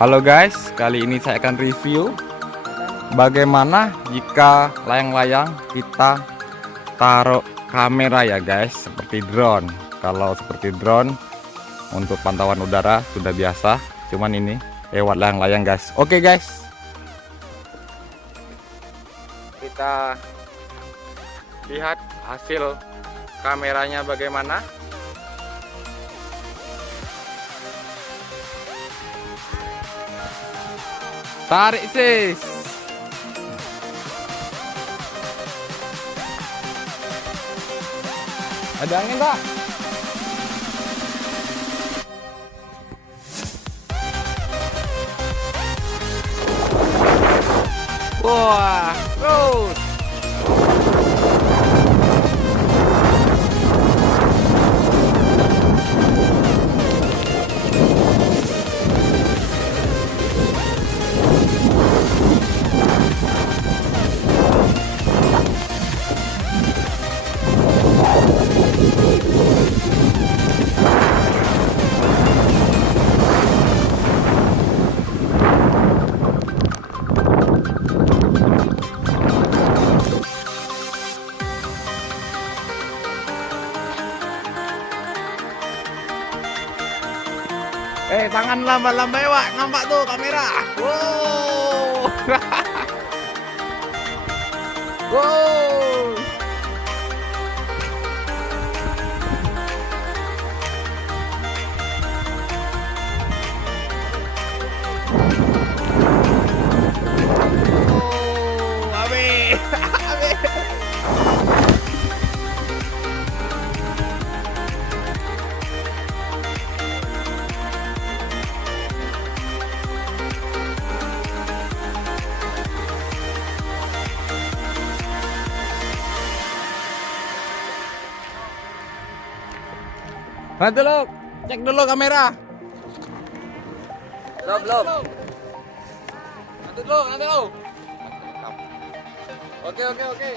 Halo guys, kali ini saya akan review bagaimana jika layang-layang kita taruh kamera ya guys, seperti drone. Kalau seperti drone untuk pantauan udara sudah biasa, cuman ini lewat layang-layang guys. Oke guys, kita lihat hasil kameranya bagaimana. Tarik sis. Ada angin tak? Wah, terus. Tangan lambat-lambat wak, nampak tuh kamera. Wow. Wow. Oh, abe. Abe. Nanti dulu, cek dulu kamera. Belum. Nanti dulu. Oke.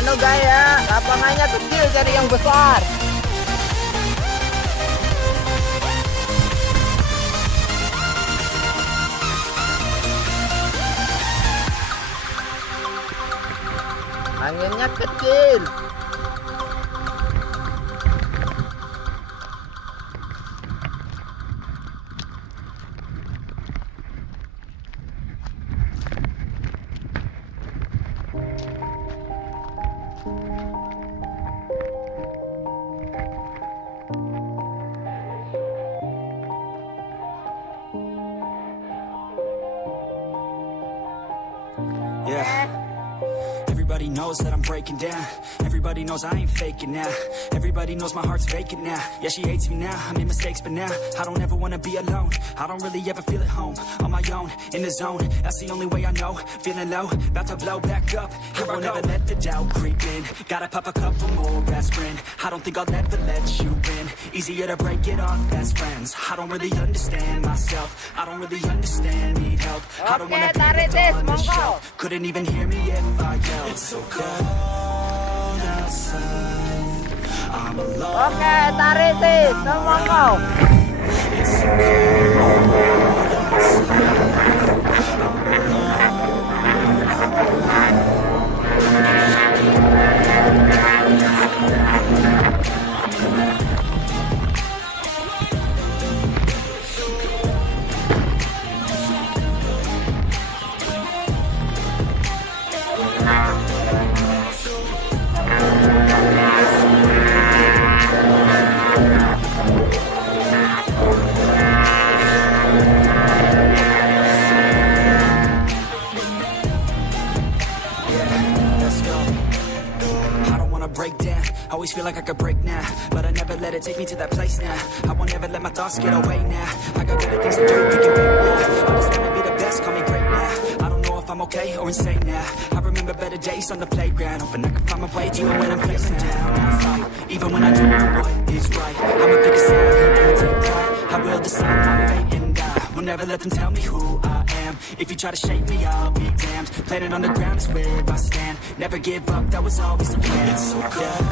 Anu gaya, lapangannya kecil, cari yang besar. Anginnya kecil. Yeah. Everybody knows that I'm breaking down. Everybody knows I ain't faking now. Everybody knows my heart's vacant now. Yeah, she hates me now. I made mistakes, but now I don't ever wanna be alone. I don't really ever feel at home. On my own, in the zone. That's the only way I know. Feeling low, about to blow back up. I won't ever let the doubt creep in. Gotta pop a couple more aspirin. I don't think I'll ever let you in. Easier to break it off best friends. I don't really understand myself. I don't really understand, need help. I don't wanna be left on the shelf. Couldn't even hear me if I yelled. It's so cold outside. I'm alone. Oke, tarik sih, semua kau. It's so cold outside. break now, but I never let it take me to that place now. I won't ever let my thoughts get away now. I got better things to do, we can fake now. I'm just gonna be the best, call me great now. I don't know if I'm okay or insane now. I remember better days on the playground, hoping I can find my way even when I'm feeling down. I fight, even when I don't know what is right. I'ma pick a side, I'ma take pride. I will decide my fate and die. Will never let them tell me who I am. If you try to shake me, I'll be damned. Planet on the ground is where I stand. Never give up, that was always the plan. It's so cold.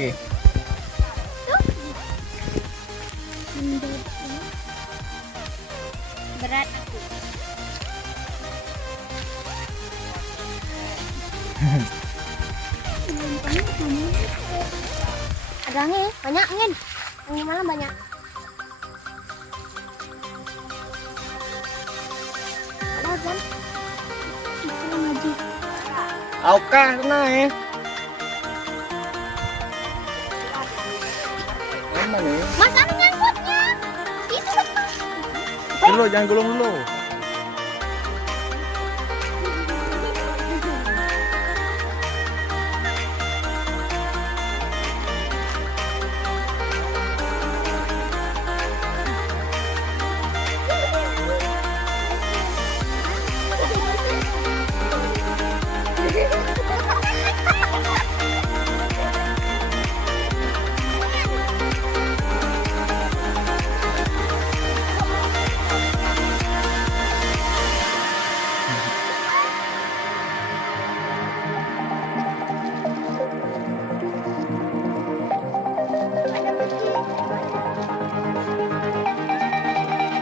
Oke. Berat aku. Ada angin, banyak angin. Angin malam banyak. Ada hujan. Bisa maju. Aukah naik? Mas, ada nyangkutnya. Itu betul. Dulu, jangan gulung dulu.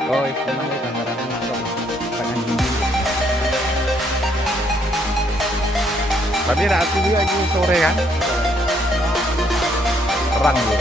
Oh, itu namanya gambaran masuk. Tadi aku juga lagi sore kan? Terang dulu.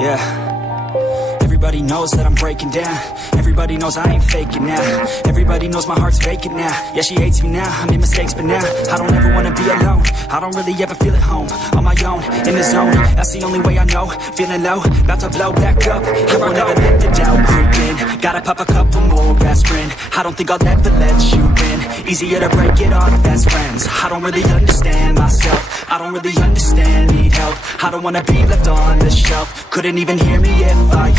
Yeah. Everybody knows that I'm breaking down. Everybody knows I ain't faking now. Everybody knows my heart's vacant now. Yeah, she hates me now, I made mistakes, but now I don't ever wanna be alone. I don't really ever feel at home. On my own, in the zone, that's the only way I know. Feeling low, about to blow back up. Here I never let the doubt creep in. Gotta pop a couple more aspirin. I don't think I'll ever let you in. Easier to break it off best friends. I don't really understand myself. I don't really understand, need help. I don't wanna be left on the shelf. Couldn't even hear me if I